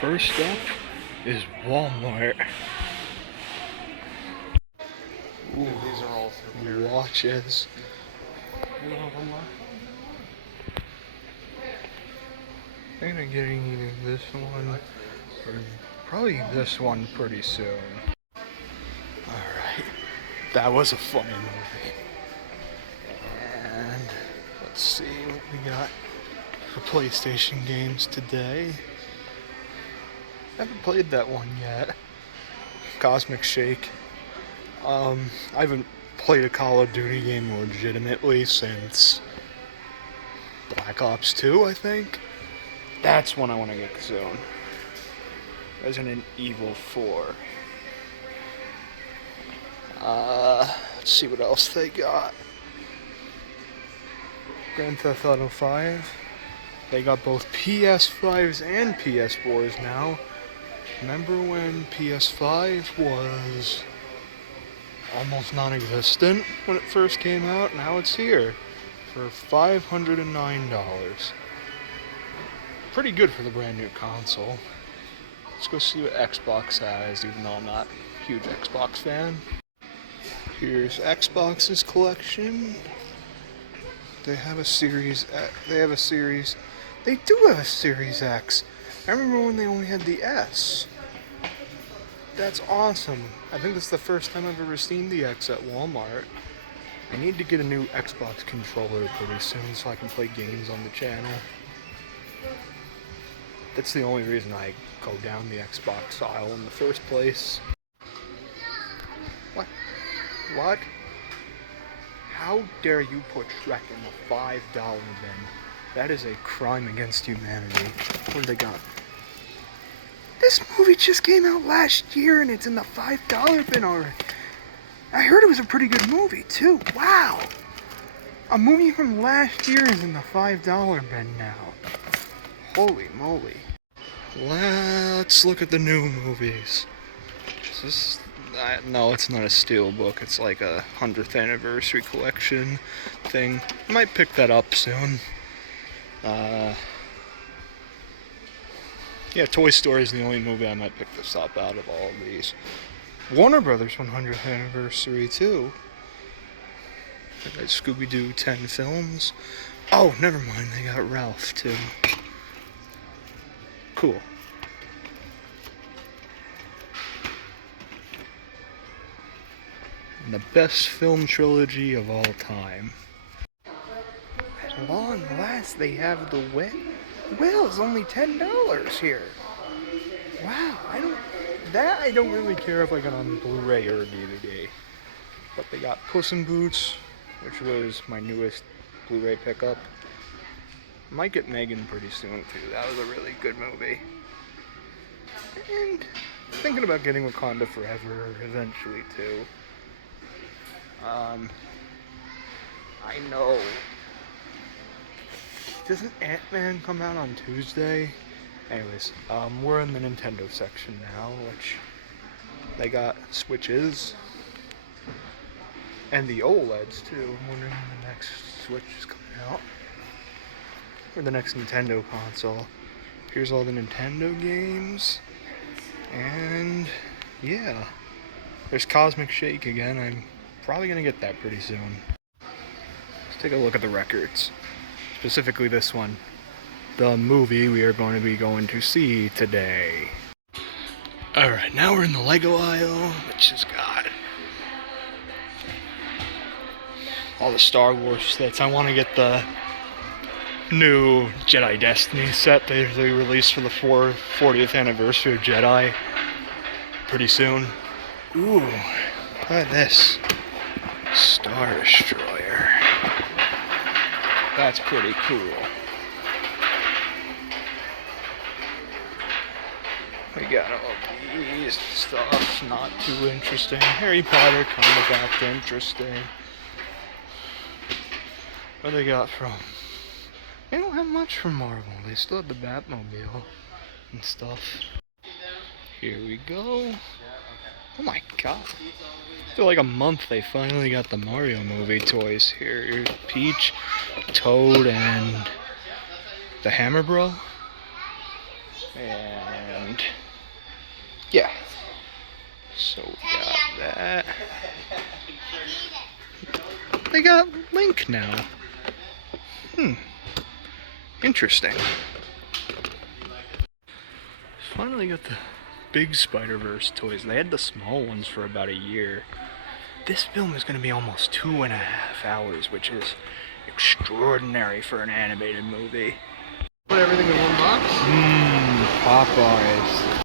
First up is Walmart. Ooh, these are all watches. You don't have one left? I think I'm getting either this one or probably this one pretty soon. Alright, that was a funny movie. And let's see what we got for PlayStation games today. I haven't played that one yet. Cosmic Shake. I haven't played a Call of Duty game legitimately since Black Ops 2, I think. That's one I want to get soon. Resident Evil 4. Let's see what else they got. Grand Theft Auto 5. They got both PS5s and PS4s now. Remember when PS5 was almost non-existent when it first came out? Now it's here for $509. Pretty good for the brand new console. Let's go see what Xbox has, even though I'm not a huge Xbox fan. Here's Xbox's collection. They have a Series X. They do have a Series X. I remember when they only had the S. That's awesome. I think that's the first time I've ever seen the X at Walmart. I need to get a new Xbox controller pretty soon so I can play games on the channel. That's the only reason I go down the Xbox aisle in the first place. What? How dare you put Shrek in the $5 bin? That is a crime against humanity. What do they got? This movie just came out last year and it's in the $5 bin already. I heard it was a pretty good movie too. Wow! A movie from last year is in the $5 bin now. Holy moly. Let's look at the new movies. No, it's not a steelbook. It's like a 100th anniversary collection thing. I might pick that up soon. Yeah, Toy Story is the only movie I might pick this up out of all of these. Warner Brothers 100th anniversary too. They got Scooby-Doo 10 films. Oh, never mind. They got Ralph too. Cool. And the best film trilogy of all time. At long last, they have the whale. The whale is only $10 here. Wow, I don't really care if I got on Blu-ray or DVD. But they got Puss in Boots, which was my newest Blu-ray pickup. Might get Megan pretty soon too. That was a really good movie. And thinking about getting Wakanda Forever eventually too. I know. Doesn't Ant-Man come out on Tuesday? Anyways, we're in the Nintendo section now, which they got Switches and the OLEDs too. I'm wondering when the next Switch is coming out. Or the next Nintendo console. Here's all the Nintendo games. And yeah. There's Cosmic Shake again. I'm probably gonna get that pretty soon. Let's take a look at the records. Specifically this one. The movie we are going to see today. Alright, now we're in the Lego aisle, which has got all the Star Wars sets. I want to get the new Jedi Destiny set they released for the 40th anniversary of Jedi pretty soon. Ooh, look at this. Star Destroyer. That's pretty cool. We got all these stuff, not too interesting. Harry Potter kind of got interesting. What do they got from? They don't have much from Marvel. They still have the Batmobile and stuff. Here we go. Oh my god. After like a month, they finally got the Mario movie toys here. Here's Peach, Toad, and the Hammer Bro. And yeah. So we got that. They got Link now. Interesting. Finally got the big Spider-Verse toys. They had the small ones for about a year. This film is going to be almost 2.5 hours, which is extraordinary for an animated movie. Put everything in one box? Popeyes.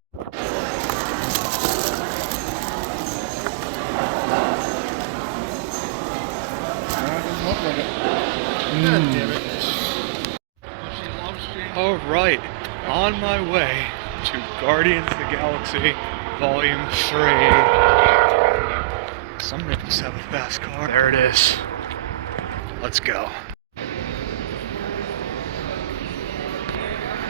Doesn't look like it. God damn it. Alright, on my way to Guardians of the Galaxy Volume 3. Somebody must have a fast car. There it is. Let's go.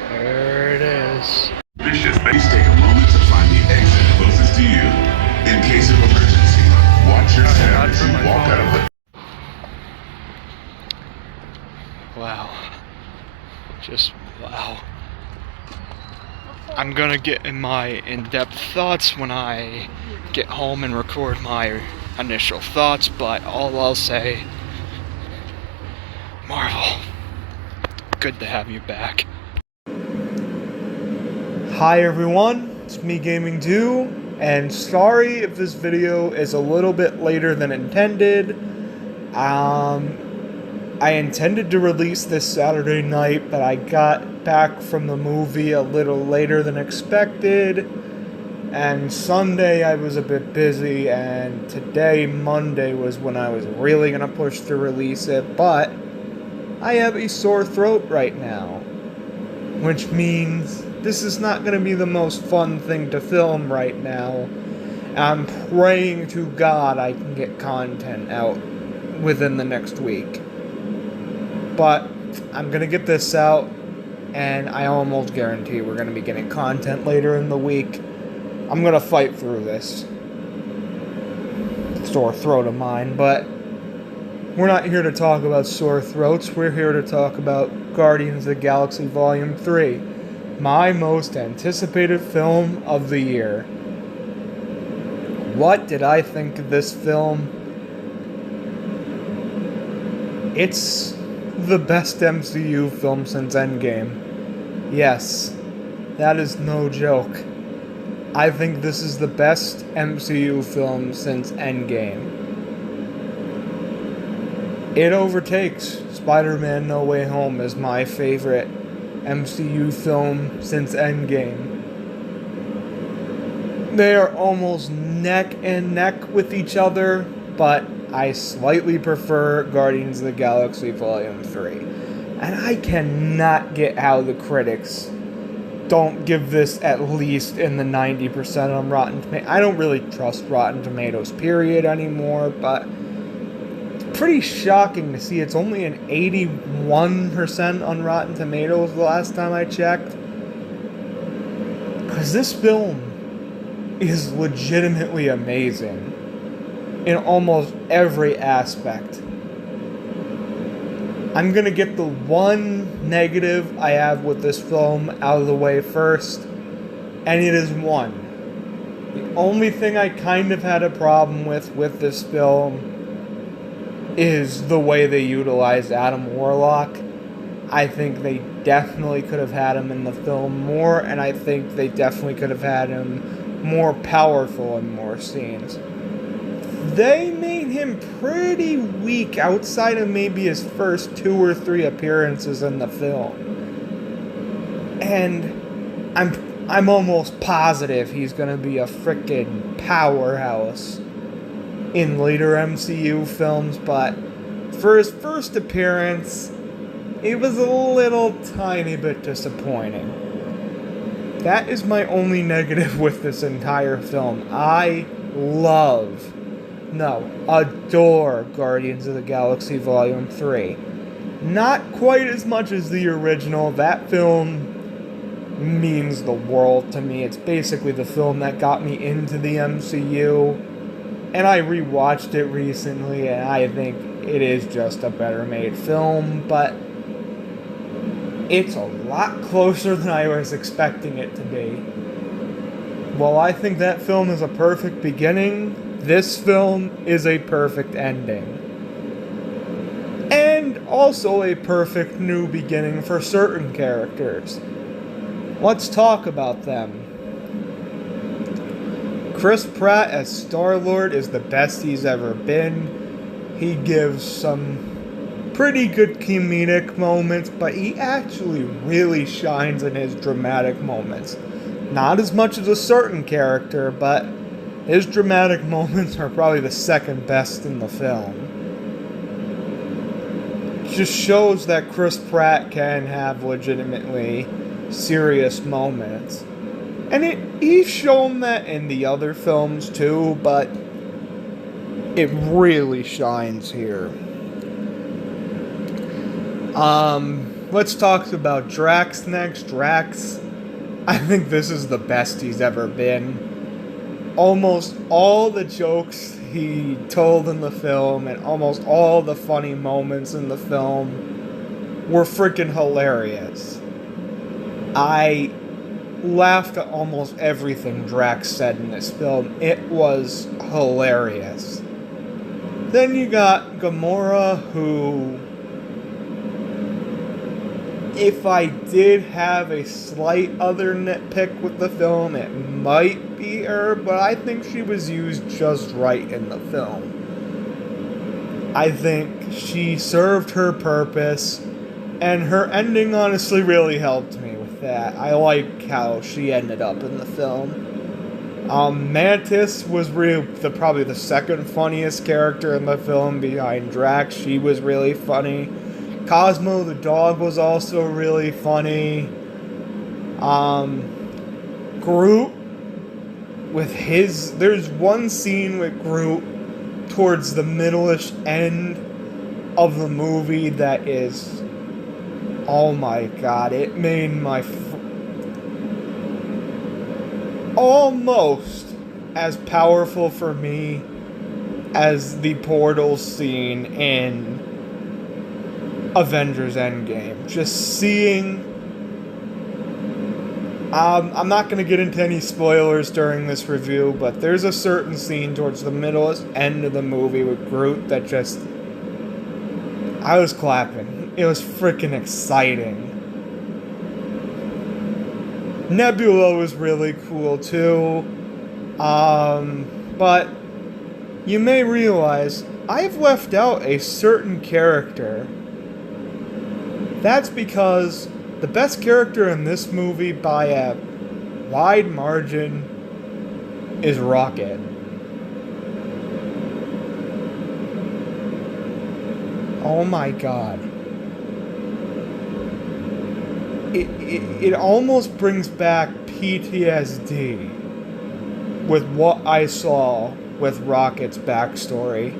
There it is. Please take a moment to find the exit closest to you. In case of emergency, watch your step as you walk out of the... Wow. Just wow. I'm gonna get in my in-depth thoughts when I get home and record my initial thoughts, but all I'll say, Marvel, good to have you back. Hi everyone, it's me Gaming 2, and sorry if this video is a little bit later than intended. I intended to release this Saturday night, but I got back from the movie a little later than expected, and Sunday I was a bit busy, and today, Monday, was when I was really gonna push to release it, but I have a sore throat right now, which means this is not gonna be the most fun thing to film right now. I'm praying to God I can get content out within the next week. But I'm going to get this out, and I almost guarantee we're going to be getting content later in the week. I'm going to fight through this sore throat of mine, but we're not here to talk about sore throats. We're here to talk about Guardians of the Galaxy Volume 3, my most anticipated film of the year. What did I think of this film? It's the best MCU film since Endgame. Yes, that is no joke. I think this is the best MCU film since Endgame. It overtakes Spider-Man No Way Home as my favorite MCU film since Endgame. They are almost neck and neck with each other, but I slightly prefer Guardians of the Galaxy Volume 3. And I cannot get how the critics don't give this at least in the 90% on Rotten Tomatoes. I don't really trust Rotten Tomatoes, period, anymore, but it's pretty shocking to see it's only an 81% on Rotten Tomatoes the last time I checked. Because this film is legitimately amazing in almost every aspect. I'm gonna get the one negative I have with this film out of the way first, and it is one. The only thing I kind of had a problem with this film is the way they utilize Adam Warlock. I think they definitely could have had him in the film more, and I think they definitely could have had him more powerful in more scenes. They made him pretty weak outside of maybe his first 2 or 3 appearances in the film. And I'm almost positive he's gonna be a frickin' powerhouse in later MCU films, but for his first appearance, it was a little tiny bit disappointing. That is my only negative with this entire film. I adore Guardians of the Galaxy Volume 3. Not quite as much as the original. That film means the world to me. It's basically the film that got me into the MCU. And I rewatched it recently, and I think it is just a better made film, but It's a lot closer than I was expecting it to be. While I think that film is a perfect beginning, this film is a perfect ending. And also a perfect new beginning for certain characters. Let's talk about them. Chris Pratt as Star-Lord is the best he's ever been. He gives some pretty good comedic moments, but he actually really shines in his dramatic moments. Not as much as a certain character, but his dramatic moments are probably the second best in the film. Just shows that Chris Pratt can have legitimately serious moments. And he's shown that in the other films too, but it really shines here. Let's talk about Drax next. Drax, I think this is the best he's ever been. Almost all the jokes he told in the film and almost all the funny moments in the film were freaking hilarious. I laughed at almost everything Drax said in this film. It was hilarious. Then you got Gamora, who, if I did have a slight other nitpick with the film, it might be her, but I think she was used just right in the film. I think she served her purpose, and her ending honestly really helped me with that. I like how she ended up in the film. Mantis was probably the second funniest character in the film behind Drax. She was really funny. Cosmo the dog was also really funny. Groot with his... There's one scene with Groot towards the middle-ish end of the movie that is... Oh my god, it made my... almost as powerful for me as the portal scene in Avengers Endgame. Just seeing... I'm not going to get into any spoilers during this review, but there's a certain scene towards the middle end of the movie with Groot that just... I was clapping. It was freaking exciting. Nebula was really cool too. But you may realize I've left out a certain character. That's because the best character in this movie by a wide margin is Rocket. Oh my god. It almost brings back PTSD with what I saw with Rocket's backstory.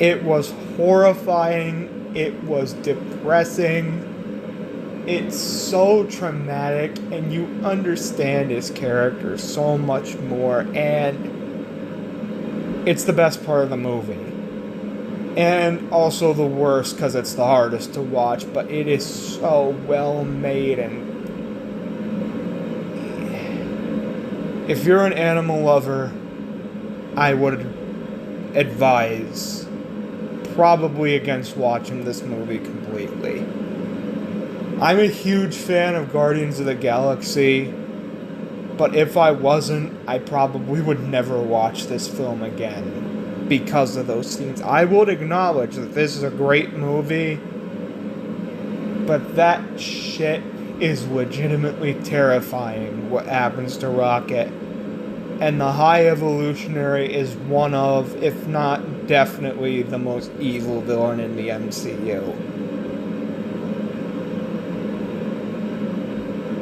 It was horrifying. It was depressing. It's so traumatic, and you understand his character so much more, and it's the best part of the movie. And also the worst, because it's the hardest to watch, but it is so well made. And if you're an animal lover, I would advise probably against watching this movie completely. I'm a huge fan of Guardians of the Galaxy, but if I wasn't, I probably would never watch this film again because of those scenes. I would acknowledge that this is a great movie, but that shit is legitimately terrifying, what happens to Rocket. And the High Evolutionary is one of, if not definitely, the most evil villain in the MCU.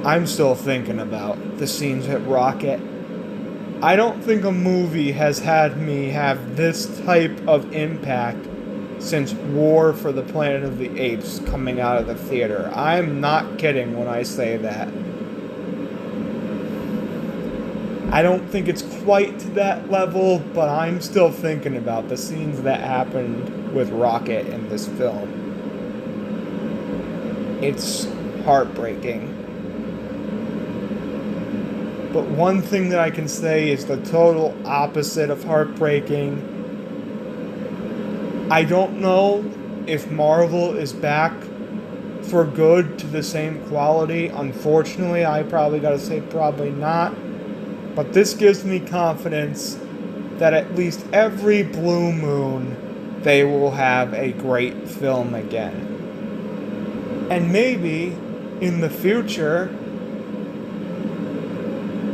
I'm still thinking about the scenes with Rocket. I don't think a movie has had me have this type of impact since War for the Planet of the Apes coming out of the theater. I'm not kidding when I say that. I don't think it's quite to that level, but I'm still thinking about the scenes that happened with Rocket in this film. It's heartbreaking. But one thing that I can say is the total opposite of heartbreaking. I don't know if Marvel is back for good to the same quality. Unfortunately, I probably gotta say probably not. But this gives me confidence that at least every blue moon they will have a great film again. And maybe in the future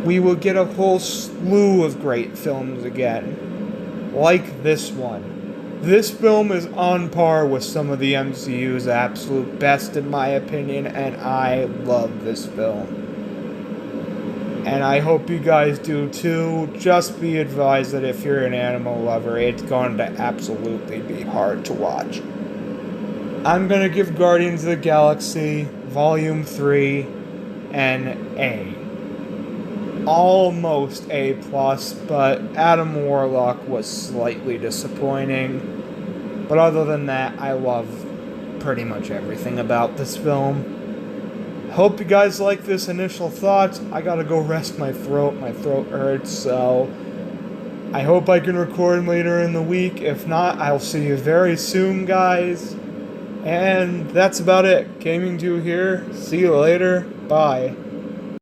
we will get a whole slew of great films again, like this one. This film is on par with some of the MCU's absolute best in my opinion, and I love this film. And I hope you guys do too. Just be advised that if you're an animal lover, it's going to absolutely be hard to watch. I'm going to give Guardians of the Galaxy Volume 3 an A. Almost A+, but Adam Warlock was slightly disappointing. But other than that, I love pretty much everything about this film. Hope you guys like this initial thoughts. I gotta go rest my throat. My throat hurts, so I hope I can record later in the week. If not, I'll see you very soon, guys. And that's about it. Gaming Jew here. See you later. Bye.